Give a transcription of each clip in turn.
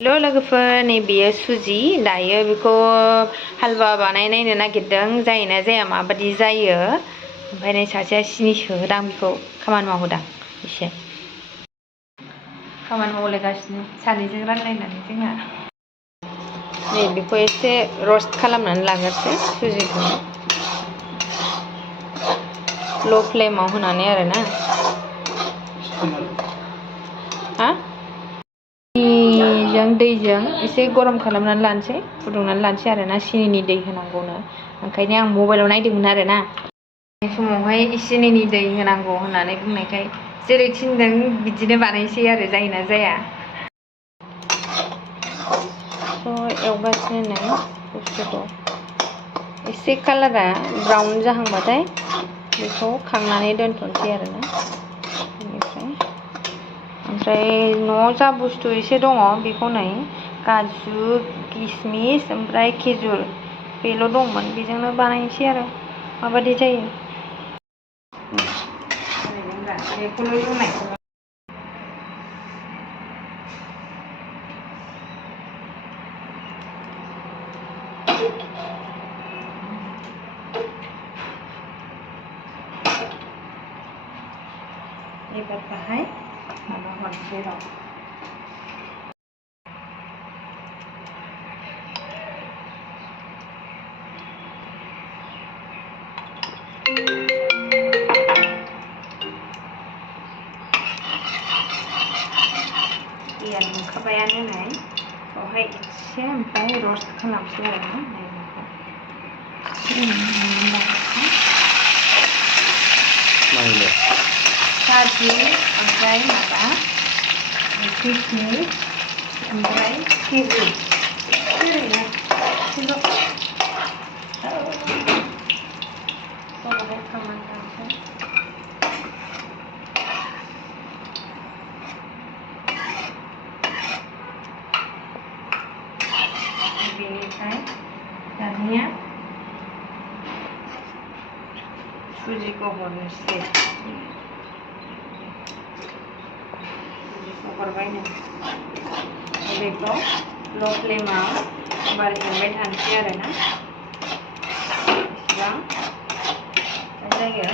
हेल' लोगोफोर नैबेयो सुजि दायो बेखौ हालवा बानायनो नागिरदों जायोना जाया माबादि जायो ओमफ्राय नै सासेया सिनि सोहोदां बेखौ खामानि मावहोदां एसे खामानि मावलायगासिनो सानैजों रानलायनानै जोंहा नै बेखौ एसे रस्ट खालामनानै लाग्रोसै सुजिखौ ल' फ्लेमाव होनानै आरोना हा दैजों एसे गरम खालामनानै लानोसै फुदुंनानै लानोसै आरोना सिनिनि दै होनांगौनो ओंखायनो आं मबाइलाव नायदोंमोन आरोना बे समावहाय सिनिनि दै होनांगौ होननानै बुंनायखाय जेरै थिनदों बिदिनो बानायसै आरो जायोना जाया एवगासिनो नै बुस्थुखौ एसे कालारा ब्राउन जाहांबाथाय बेखौ खांनानै दोनथ'नोसै आरोना ओमफ्राय न'आव जा बुस्थु एसे दङ बेखौ नै काजु किसमिस ओमफ्राय खेजुर बेल' दंमोन बेजोंनो बानायनोसै आरो माबादि जायो बेखौल' एवनायखौ एबार बाहाय माबा हरसै र' दैया दुंखाबायानो नै बेवहाय एसे ओमफ्राय रस्ट खालामसै आरोना काजु ओमफ्राय माबा किसमिस ओमफ्राय खेजुर ओरैनो एसेल' खालामनानै लानोसै बेनिफ्राय दानिया सुजिखौ हरनोसै सुजिखौ हरबाय नै बेखौ ल' फ्लेमाव बार एवबाय थानोसै आरोना इसिबां जायो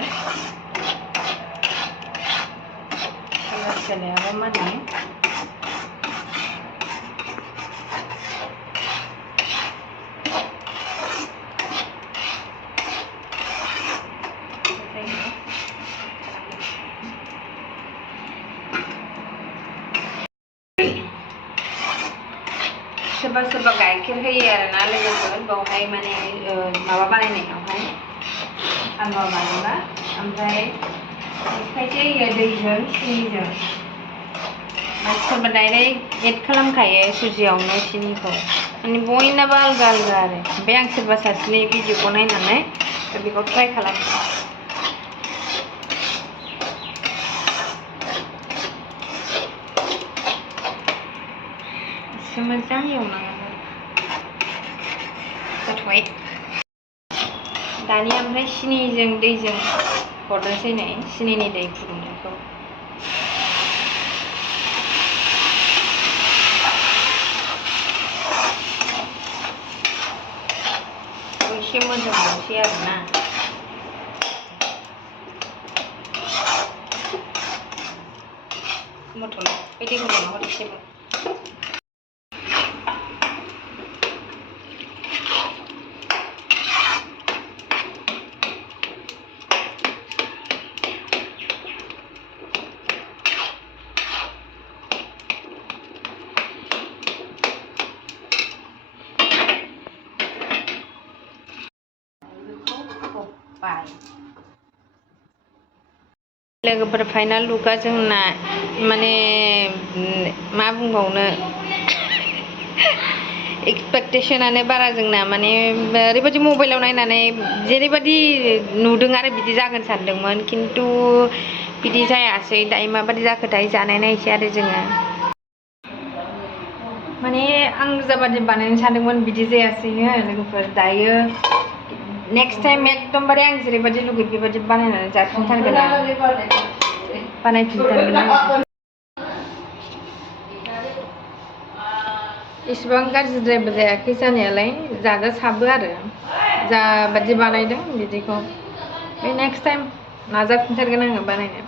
कालार सोलायाबा माने सोरबा सोरबा गाइखेर होयो आरोना लोगोफोर बावहाय माने माबा बानायनायावहाय हालवा बानायबा ओमफ्राय खायसे होयो दैजों सिनिजों सोरबा डाइरेक्ट एड खालामखायो सुजियावनो सिनिखौ माने बयनाबो आलदा आलदा आरो ओमफ्राय आं सोरबा सासेनि भिडिअखौ नायनानै बेखौ ट्राइ खालामो मोजां एवनांगौ जाथ'बाय दानिया ओमफ्राय सिनिजों दैजों हरनोसै नै सिनिनि दै फुदुंनायखौ एसे मोजांसै आरोना मटन बे दैखौ हर एसेबो लोगोफोर फाइनाल लुकआ जोंना माने मा बुंबावनो एक्सपेक्टेशनानो बारा जोंना माने ओरैबायदि मबाइलाव नायनानै जेरैबायदि नुदों आरो बिदि जागोन सानदोंमोन खिन्थु बिदि जायासै दायो माबादि जाखोथाय जानाय नायसै आरो जोङो माने आं जाबादि बानायनो सानदोंमोन बिदि जायासैनो लोगोफोर दायो नेक्स्ट टाइम एकदमबारे आं जेरैबायदि लुगैयो बेबायदि बानायनानै जाफिनथारगोन आं बानायफिनथारगोन आं इसिबां गाज्रिद्रायबो जायाखै जानायालाय जाजासाबो आरो जाबादि बानायदों बिदिखौ बे नेक्स्ट टाइम नाजाफिनथारगोन आङो बानायनो